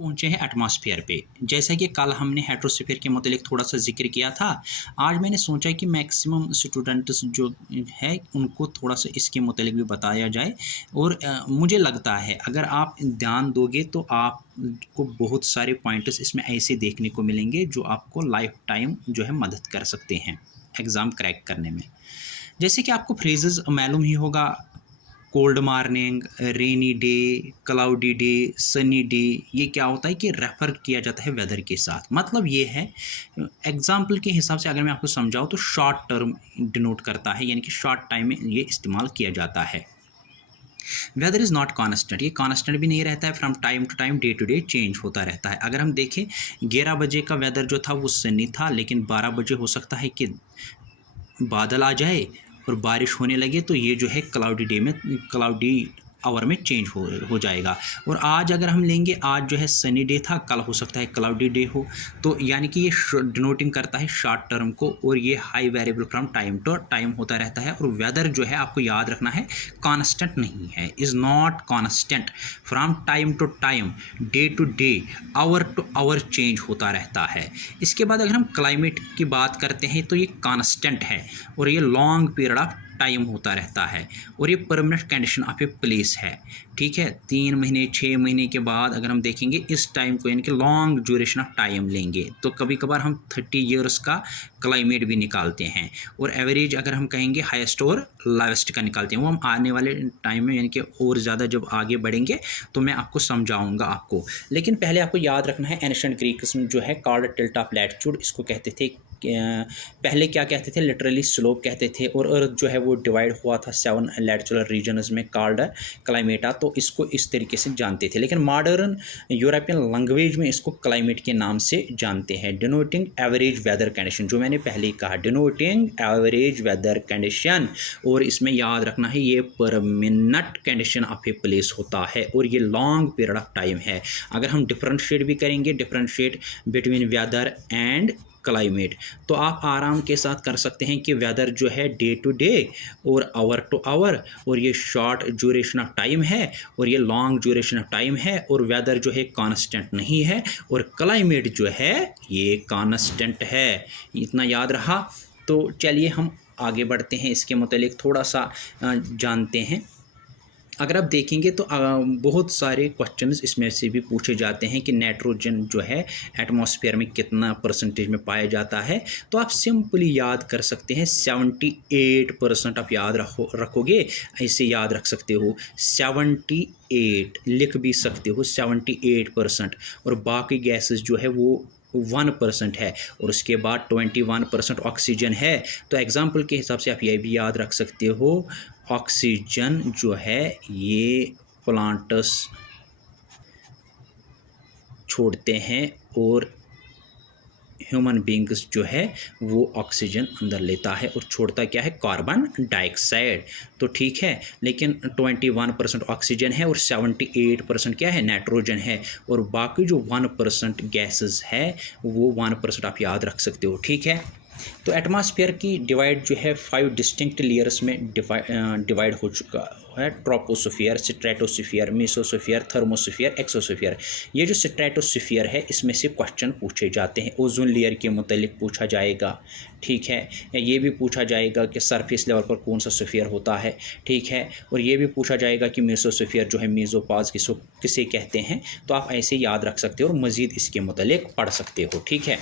पहुंचे हैं एटमॉस्फेयर पे। जैसा कि कल हमने हेट्रोस्फीयर के मतलब थोड़ा सा जिक्र किया था, आज मैंने सोचा कि मैक्सिमम स्टूडेंट्स जो है उनको थोड़ा सा इसके मतलब भी बताया जाए। और मुझे लगता है अगर आप ध्यान दोगे तो आपको बहुत सारे पॉइंट्स इसमें ऐसे देखने को मिलेंगे जो आपको लाइफ टाइम जो है मदद कर सकते हैं एग्ज़ाम क्रैक करने में। जैसे कि आपको फ्रेजेस मालूम ही होगा, cold morning, rainy day, cloudy day, sunny day. ये क्या होता है कि रेफ़र किया जाता है वेदर के साथ। मतलब ये है, एग्जाम्पल के हिसाब से अगर मैं आपको समझाऊँ तो शॉर्ट टर्म डिनोट करता है, यानी कि शॉर्ट टाइम में ये इस्तेमाल किया जाता है। वेदर इज़ नॉट कांस्टेंट, ये कांस्टेंट भी नहीं रहता है, from time to time, day to day change होता रहता है। अगर हम देखें 11 बजे का वेदर जो था वो सनी था, लेकिन 12 बजे हो सकता है कि बादल आ जाए और बारिश होने लगे, तो ये जो है क्लाउडी डे में, क्लाउडी आवर में चेंज हो जाएगा। और आज अगर हम लेंगे, आज जो है सनी डे था, कल हो सकता है क्लाउडी डे हो। तो यानी कि ये डिनोटिंग करता है शॉर्ट टर्म को, और ये high variable from time to time होता रहता है। और वेदर जो है आपको याद रखना है कांस्टेंट नहीं है, is not constant, from time to time, day to day, hour to hour change होता रहता है। इसके बाद अगर हम क्लाइमेट की बात करते हैं तो ये कांस्टेंट है और ये लॉन्ग पीरियड ऑफ टाइम होता रहता है, और ये permanent condition of a place है। ठीक है, 3 महीने 6 महीने के बाद अगर हम देखेंगे इस टाइम को, यानी कि लॉन्ग ड्यूरेशन ऑफ टाइम लेंगे, तो कभी कभार हम 30 ईयर्स का क्लाइमेट भी निकालते हैं। और एवरेज अगर हम कहेंगे हाईएस्ट और लोवेस्ट का निकालते हैं, वो हम आने वाले टाइम में, यानी कि और ज़्यादा जब आगे बढ़ेंगे तो मैं आपको समझाऊंगा आपको। लेकिन पहले आपको याद रखना है, एंशिएंट ग्रीक्स में जो है कॉल्ड टिल्ट ऑफ लैटिट्यूड, इसको कहते थे, पहले क्या कहते थे, लिटरली स्लोप कहते थे। और अर्थ जो है वो डिवाइड हुआ था 7 लैटिट्यूडल रीजन्स में, कॉल्ड क्लाइमेटा, तो इसको इस तरीके से जानते थे। लेकिन मॉडर्न यूरोपियन लैंग्वेज में इसको क्लाइमेट के नाम से जानते हैं, डिनोटिंग एवरेज वेदर कंडीशन, जो मैंने पहले कहा, डिनोटिंग एवरेज वेदर कंडीशन। और इसमें याद रखना है ये permanent condition of a place होता है, और ये लॉन्ग पीरियड ऑफ टाइम है। अगर हम डिफरेंशिएट भी करेंगे, differentiate between weather and climate, तो आप आराम के साथ कर सकते हैं कि वेदर जो है डे टू डे और आवर टू आवर, और ये शॉर्ट ड्यूरेशन ऑफ टाइम है और ये लॉन्ग ड्यूरेशन ऑफ टाइम है, और वेदर जो है कांस्टेंट नहीं है, और क्लाइमेट जो है ये कांस्टेंट है। इतना याद रहा। तो चलिए हम आगे बढ़ते हैं, इसके मुतालिक थोड़ा सा जानते हैं। अगर आप देखेंगे तो बहुत सारे क्वेश्चंस इसमें से भी पूछे जाते हैं कि नाइट्रोजन जो है एटमॉस्फेयर में कितना परसेंटेज में पाया जाता है। तो आप सिंपली याद कर सकते हैं 78% आप याद रखोगे, ऐसे याद रख सकते हो 78, लिख भी सकते हो 78%। और बाकी गैसेस जो है वो 1% है, और उसके बाद 21% ऑक्सीजन है। तो एग्जाम्पल के हिसाब से आप ये भी याद रख सकते हो, ऑक्सीजन जो है ये प्लांट्स छोड़ते हैं, और ह्यूमन बींग्स जो है वो ऑक्सीजन अंदर लेता है, और छोड़ता क्या है, कार्बन डाइऑक्साइड। तो ठीक है, लेकिन 21% ऑक्सीजन है और 78% क्या है, नाइट्रोजन है, और बाकी जो 1% गैसेस है वो 1% आप याद रख सकते हो। ठीक है, तो एटमॉस्फेयर की डिवाइड जो है 5 डिस्टिंक्ट लेयर्स में डिवाइड हो चुका है, troposphere, stratosphere, mesosphere, thermosphere, exosphere. ये जो स्ट्रेटोस्फीयर है इसमें से क्वेश्चन पूछे जाते हैं, ओजोन लेयर के मुतालिक पूछा जाएगा। ठीक है, या ये भी पूछा जाएगा कि सरफेस लेवल पर कौन सा स्फीयर होता है। ठीक है, और ये भी पूछा जाएगा कि मेसोस्फीयर जो है मेसोपॉज किसे कहते हैं। तो आप ऐसे याद रख सकते हो और मज़ीद इसके मुतालिक पढ़ सकते हो। ठीक है,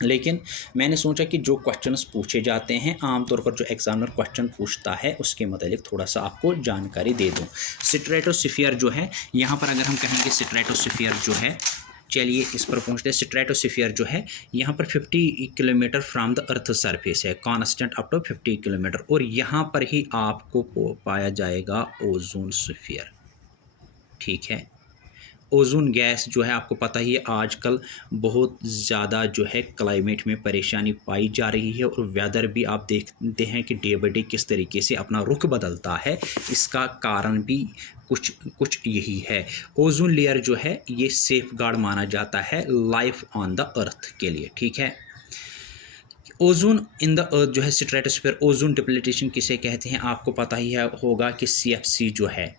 लेकिन मैंने सोचा कि जो क्वेश्चंस पूछे जाते हैं आमतौर पर, जो एग्जामिनर क्वेश्चन पूछता है उसके मतलब थोड़ा सा आपको जानकारी दे दूं। स्ट्रेटोस्फीयर जो है, यहाँ पर अगर हम कहेंगे स्ट्रेटोस्फीयर जो है, चलिए इस पर पहुँचते हैं। स्ट्रेटोस्फीयर जो है यहाँ पर 50 kilometre from the earth surface है, कांस्टेंट अप टू 50 किलोमीटर, और यहाँ पर ही आपको पाया जाएगा ओजोन स्फीयर। ठीक है, ओजोन गैस जो है आपको पता ही है आजकल बहुत ज़्यादा जो है क्लाइमेट में परेशानी पाई जा रही है, और वेदर भी आप देखते हैं कि डे बाई डे किस तरीके से अपना रुख बदलता है। इसका कारण भी कुछ यही है। ओजोन लेयर जो है ये सेफ गार्ड माना जाता है लाइफ ऑन द अर्थ के लिए। ठीक है, ओजोन इन द अर्थ जो है स्ट्रेटोस्फीयर, ओजोन डिप्लीटेशन किसे कहते हैं आपको पता ही है होगा कि CFC जो है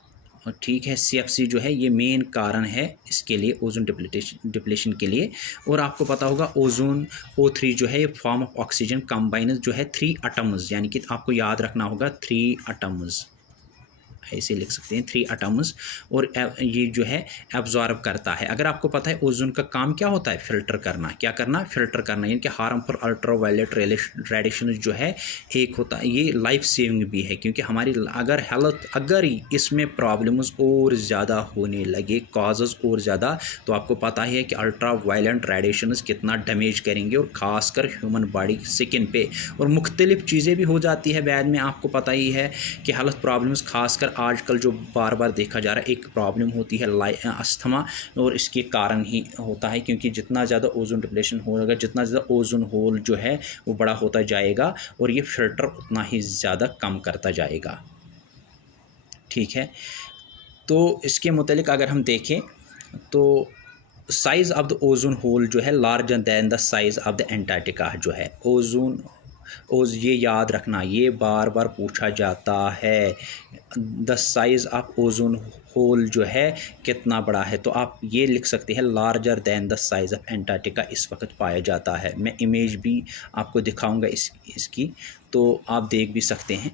ठीक है, CFC जो है ये मेन कारण है इसके लिए, ओजोन डिप्लीशन के लिए। और आपको पता होगा ओजोन O3 जो है ये फॉर्म ऑफ ऑक्सीजन कंबाइंस जो है 3 एटम्स, यानी कि आपको याद रखना होगा 3 एटम्स, ऐसे लिख सकते हैं 3 एटम्स। और ये जो है एब्जॉर्ब करता है। अगर आपको पता है ओजोन का काम क्या होता है, फिल्टर करना। क्या करना? फिल्टर करना, यानी कि हार्मफुल अल्ट्रावायलेट रेडिएशन जो है एक होता है, ये लाइफ सेविंग भी है, क्योंकि हमारी अगर इसमें प्रॉब्लम्स और ज़्यादा होने लगे, कॉजेज़ और ज़्यादा, तो आपको पता ही है कि अल्ट्रावायलेट रेडिएशन कितना डैमेज करेंगे, और ख़ासकर ह्यूमन बॉडी, स्किन पे, और मुख्तलिफ चीज़ें भी हो जाती है बाद में। आपको पता ही है कि हेल्थ प्रॉब्लम्स खासकर आजकल जो बार बार देखा जा रहा है, एक प्रॉब्लम होती है अस्थमा, और इसके कारण ही होता है, क्योंकि जितना ज़्यादा ओजोन डिप्लीशन होगा, जितना ज़्यादा ओजोन होल जो है वो बड़ा होता जाएगा, और ये फिल्टर उतना ही ज़्यादा कम करता जाएगा। ठीक है, तो इसके मुतालिक अगर हम देखें तो size of the ozone hole जो है larger than the size of the Antarctica जो है। ये याद रखना, ये बार बार पूछा जाता है, the size of ozone hole जो है कितना बड़ा है, तो आप ये लिख सकते हैं larger than the size of Antarctica इस वक्त पाया जाता है। मैं इमेज भी आपको दिखाऊंगा इसकी, तो आप देख भी सकते हैं।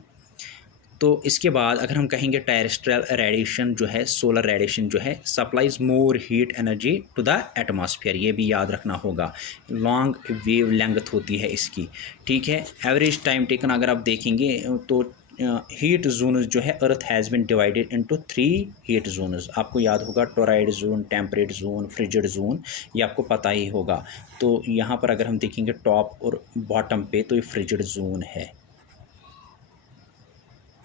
तो इसके बाद अगर हम कहेंगे टेरेस्ट्रियल रेडिएशन जो है, सोलर रेडिएशन जो है supplies more heat energy to the atmosphere, ये भी याद रखना होगा। लॉन्ग वेव लेंथ होती है इसकी। ठीक है, एवरेज टाइम टेकन अगर आप देखेंगे तो हीट जोन्स जो है अर्थ has been divided into 3 heat zones. आपको याद होगा toroid zone, temperate zone, frigid zone, ये आपको पता ही होगा। तो यहाँ पर अगर हम देखेंगे टॉप और बॉटम पे, तो ये फ्रिजिड जोन है।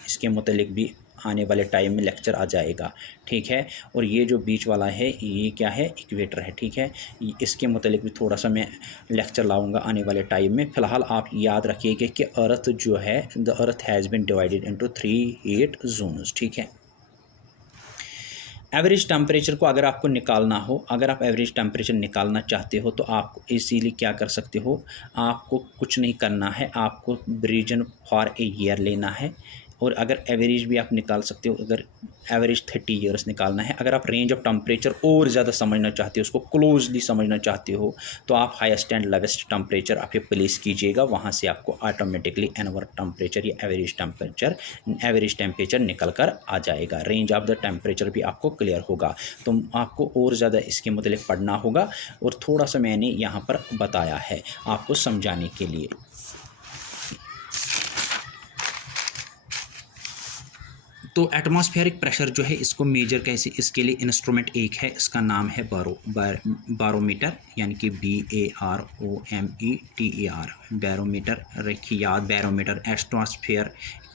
इसके मुतालिक भी आने वाले टाइम में लेक्चर आ जाएगा। ठीक है, और ये जो बीच वाला है ये क्या है, इक्वेटर है। ठीक है, इसके मुतालिक भी थोड़ा सा मैं लेक्चर लाऊंगा आने वाले टाइम में। फ़िलहाल आप याद रखिएगा कि अर्थ जो है, the earth has been divided into 3 heat zones. ठीक है, एवरेज टेम्परेचर को अगर आपको निकालना हो, अगर आप एवरेज टेम्परेचर निकालना चाहते हो, तो आप इसीलिए क्या कर सकते हो, आपको कुछ नहीं करना है, आपको रीजन फॉर ए ईयर लेना है, और अगर एवरेज भी आप निकाल सकते हो। अगर एवरेज 30 ईयर्स निकालना है, अगर आप रेंज ऑफ टेम्परेचर और ज़्यादा समझना चाहते हो, उसको क्लोजली समझना चाहते हो, तो आप हाईएस्ट एंड लोवेस्ट टेम्परेचर आप ये प्लेस कीजिएगा, वहाँ से आपको ऑटोमेटिकली एनवर टेम्परेचर या एवरेज टेम्परेचर निकल कर आ जाएगा। रेंज ऑफ द टेम्परेचर भी आपको क्लियर होगा। तो आपको और ज़्यादा इसके मतलब पढ़ना होगा, और थोड़ा सा मैंने यहाँ पर बताया है आपको समझाने के लिए। तो एटमॉस्फेरिक प्रेशर जो है इसको मेजर कैसे, इसके लिए इंस्ट्रूमेंट एक है, इसका नाम है बारोमीटर, यानी कि BAROMETER, बैरोमीटर रखिए याद। Barometer atmosphere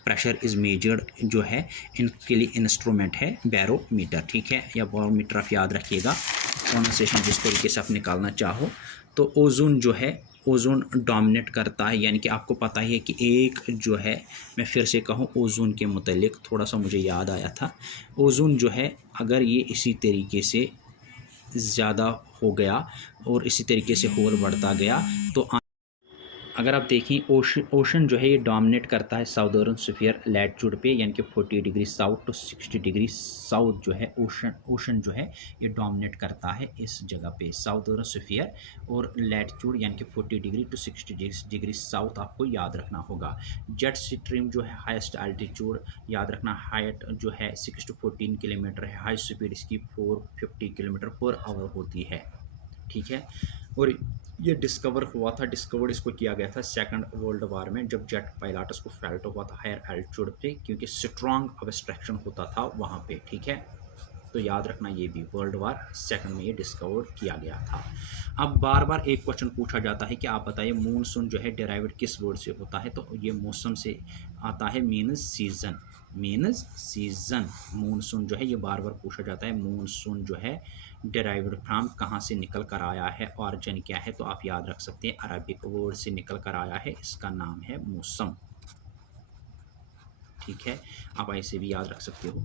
pressure is measured जो है, इनके लिए इंस्ट्रूमेंट है बैरोमीटर। ठीक है, या बारोमीटर आप याद रखिएगा, प्रोनाउंसिएशन जिस तरीके से आप निकालना चाहो। तो ओजोन जो है, ओजोन डोमिनेट करता है, यानी कि आपको पता ही है कि एक जो है, मैं फिर से कहूँ ओजोन के मुतालिक थोड़ा सा मुझे याद आया था। ओजोन जो है अगर ये इसी तरीके से ज़्यादा हो गया और इसी तरीके से होल बढ़ता गया, तो अगर आप देखें ओशन जो है ये डोमिनेट करता है साउदर्न स्फीयर लैटिट्यूड पे, यानी कि 40 degree south to 60 degree south जो है ओशन जो है ये डोमिनेट करता है इस जगह पे, साउदर्न स्फीयर और लैटिट्यूड, यानी कि 40 डिग्री टू 60 डिग्री साउथ आपको याद रखना होगा। जेट स्ट्रीम जो है हाईएस्ट एल्टीट्यूड याद रखना, हाइट जो है 6 to 14 किलोमीटर है, हाई स्पीड इसकी 450 किलोमीटर पर आवर होती है। ठीक है, और ये डिस्कवर हुआ था, डिस्कवर्ड इसको किया गया था सेकंड वर्ल्ड वार में, जब जेट पायलट को फेल्ट हुआ था हायर एल्टीट्यूड पे, क्योंकि स्ट्रॉन्ग ऑब्स्ट्रक्शन होता था वहाँ पे। ठीक है, तो याद रखना ये भी वर्ल्ड वार सेकंड में ये डिस्कवर किया गया था। अब बार बार एक क्वेश्चन पूछा जाता है कि आप बताइए मानसून जो है डेराइव्ड किस वर्ड से होता है, तो ये मौसम से आता है, मीन्स सीजन। मानसून जो है ये बार बार पूछा जाता है, मानसून जो है डेराइव्ड फ्रॉम कहाँ से निकल कर आया है, ऑरिजिन क्या है, तो आप याद रख सकते हैं अरबिक वर्ड से निकल कर आया है, इसका नाम है मौसम। ठीक है, आप ऐसे भी याद रख सकते हो।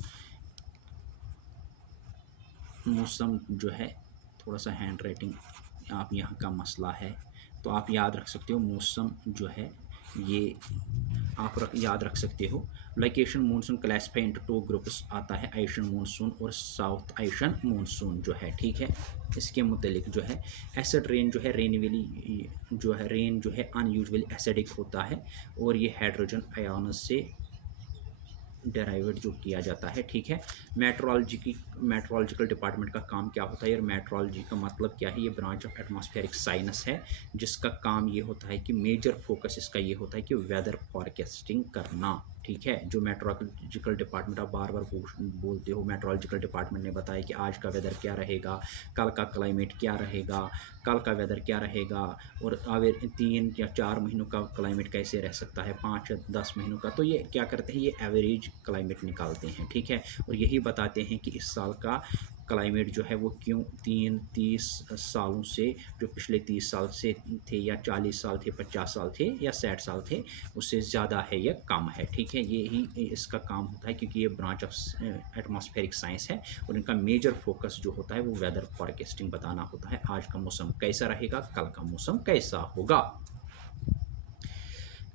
मौसम जो है थोड़ा सा हैंड राइटिंग आप यहाँ का मसला है, तो आप याद रख सकते हो मौसम जो है ये आप याद रख सकते हो। Location monsoon classify into 2 groups आता है, एशियन मानसून और साउथ एशियन मानसून जो है, ठीक है। इसके मुतालिक जो है एसिड रेन जो है रेन जो है अनयूजुअली एसिडिक होता है और ये हाइड्रोजन आयन्स से डेराइवेट जो किया जाता है, ठीक है। मेट्रोलॉजिकल डिपार्टमेंट का काम क्या होता है और मेट्रोलॉजी का मतलब क्या है, ये ब्रांच ऑफ एटमॉस्फेरिक साइंस है जिसका काम ये होता है कि मेजर फोकस इसका ये होता है कि वेदर फॉरकास्टिंग करना, ठीक है। जो मेट्रोलॉजिकल डिपार्टमेंट आप बार बार बोलते हो, मेट्रोलॉजिकल डिपार्टमेंट ने बताया कि आज का वेदर क्या रहेगा, कल का क्लाइमेट क्या रहेगा, कल का वेदर क्या रहेगा और आगे 3 या 4 महीनों का क्लाइमेट कैसे रह सकता है, 5 या 10 महीनों का। तो ये क्या करते हैं, ये एवरेज क्लाइमेट निकालते हैं, ठीक है। और यही बताते हैं कि इस साल का क्लाइमेट जो है वो क्यों 30 सालों से, जो पिछले 30 साल से थे या 40 साल थे, 50 साल थे या 60 साल थे, उससे ज़्यादा है या कम है, ठीक है। ये ही इसका काम होता है क्योंकि ये ब्रांच ऑफ एटमॉस्फेरिक साइंस है और इनका मेजर फोकस जो होता है वो वेदर फॉरकास्टिंग बताना होता है। आज का मौसम कैसा रहेगा, कल का मौसम कैसा होगा।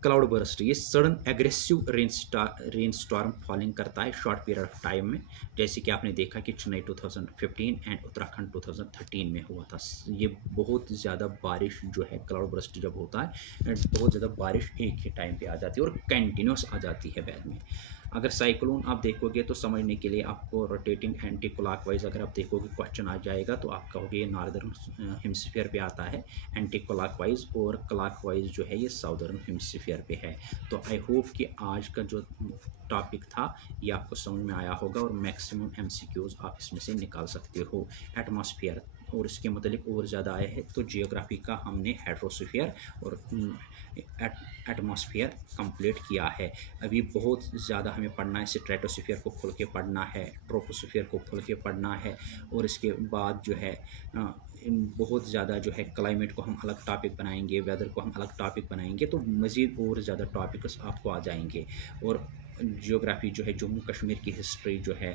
क्लाउड बर्स्ट, ये sudden aggressive rain storm falling करता है शॉर्ट पीरियड ऑफ टाइम में, जैसे कि आपने देखा कि चेन्नई 2015 एंड उत्तराखंड 2013 में हुआ था। ये बहुत ज़्यादा बारिश जो है, क्लाउड बर्स्ट जब होता है बहुत ज़्यादा बारिश एक ही टाइम पे आ जाती है और कंटिन्यूस आ जाती है बाद में। अगर साइक्लोन आप देखोगे तो समझने के लिए आपको रोटेटिंग एंटी क्लॉकवाइज अगर आप देखोगे क्वेश्चन आ जाएगा तो आप कहोगे ये नॉर्दर्न हेमिस्फीयर पे आता है एंटी क्लॉकवाइज और क्लॉकवाइज जो है ये साउदर्न हेमिस्फीयर पे है। तो आई होप कि आज का जो टॉपिक था ये आपको समझ में आया होगा और मैक्सिमम एमसीक्यूज आप इसमें से निकाल सकते हो। एटमॉस्फेयर और इसके मतलब और ज़्यादा आए हैं तो जियोग्राफी का हमने हेट्रोस्फीयर और एटमॉस्फेयर कंप्लीट किया है। अभी बहुत ज़्यादा हमें पढ़ना है, स्ट्रेटोस्फीयर को खोल के पढ़ना है, ट्रोपोस्फीयर को खोल के पढ़ना है और इसके बाद जो है बहुत ज़्यादा जो है क्लाइमेट को हम अलग टॉपिक बनाएंगे, वेदर को हम अलग टॉपिक बनाएंगे, तो मज़ीद और ज़्यादा टॉपिक्स आपको आ जाएंगे। और जियोग्राफी जो है, जम्मू कश्मीर की हिस्ट्री जो है,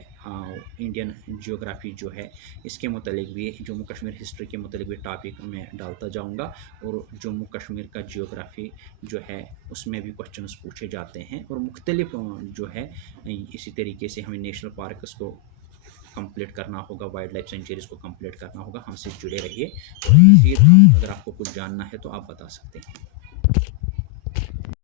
इंडियन जियोग्राफी जो है, इसके मतलब भी जम्मू कश्मीर हिस्ट्री के मतलब भी टॉपिक मैं डालता जाऊंगा। और जम्मू कश्मीर का जियोग्राफी जो है उसमें भी क्वेश्चंस पूछे जाते हैं और मुख्तलिफ जो है इसी तरीके से हमें नेशनल पार्कस को कंप्लीट करना होगा, वाइल्ड लाइफ सेंचुरीज़ को कंप्लीट करना होगा। हमसे जुड़े रहिए और मज़ीद अगर आपको कुछ जानना है तो आप बता सकते हैं।